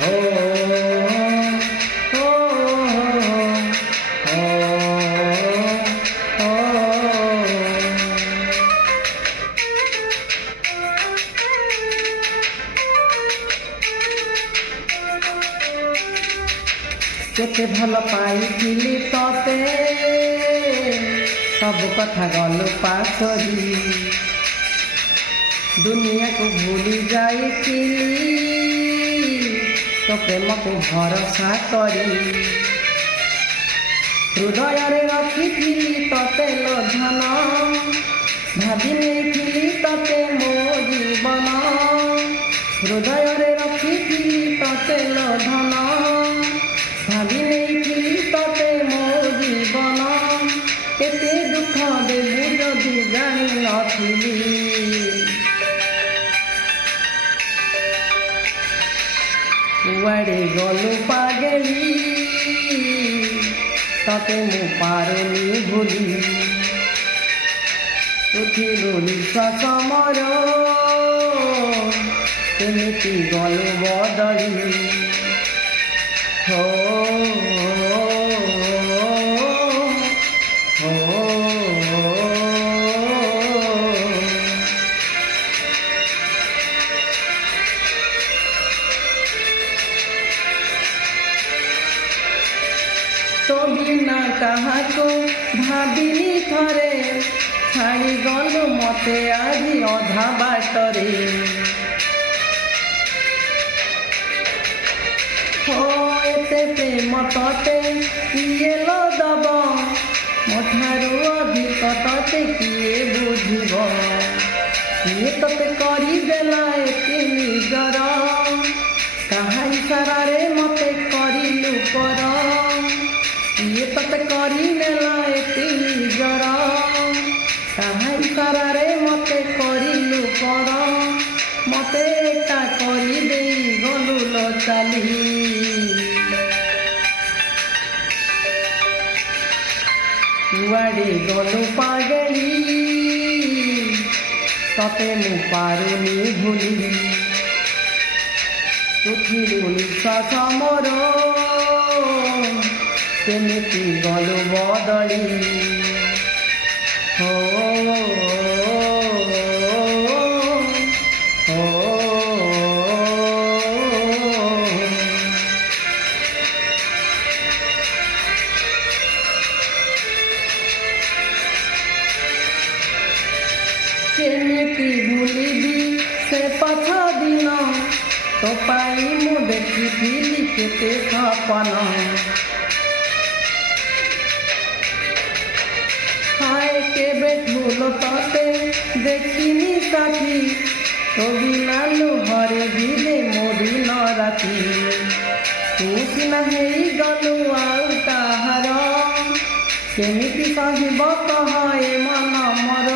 ओ ओ ओ केते भल पाइथिली तते सब कथा गलु पासरी दुनिया को भूली जाइथिली तो प्रेम को भरोसा करी हृदय रे रखिथिली तते लोधन भाभी नेइथिली तते मो जीवन हृदय रे रखिथिली तते लोधन भाभी नेइथिली तते मो जीवन केते दुख देबु जदि जानि नथिली कुआड़े गलु पागली तते मु पारुनी भूली उठिलु निश्वास मोर केमिति गलु बदली हो तो बिना कहा को भाविनी थरे छाड़ी गलु मते आज अधा बाटरे हो एते प्रेम तते किए लो दब मोठारू अधिक तते किए बुझिब किए तते करी देला एते निजर कहा इशारा रे मते करिलु कर ये तते करी नेला एते निजर कहा इशारा रे मते करिलु कर मते एका करी देई गलु लो चाली कुआड़े गलु पागली तते मु पारुनी भूली उठिलु निश्वास मोर केमिति गलु बदली हो केमिति भूलिबी से पथ दिन तो पाई मु देखिथिली केते सपन हाय केबे भूल तते देखिनी साथी तो बिना लुहरे दिले मोदी न राती तू सिना हेई गलु आउ ताहार केमिति सहिब कह ए मन मोर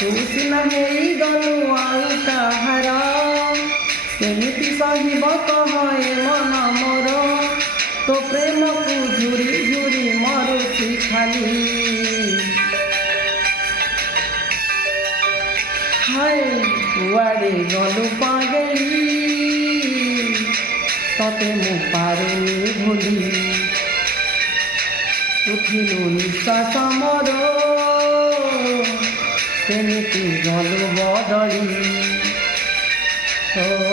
तू सिना हेई गलु आउ ताहार केमिति सहिब कह ए मन मोर तो प्रेम को झुरी झुरी मरुछि खाली हाय कुआड़े गलु पागली तते मु पारुनी भूली उठिलु निश्वास मोर केमिति गलु बदली हो।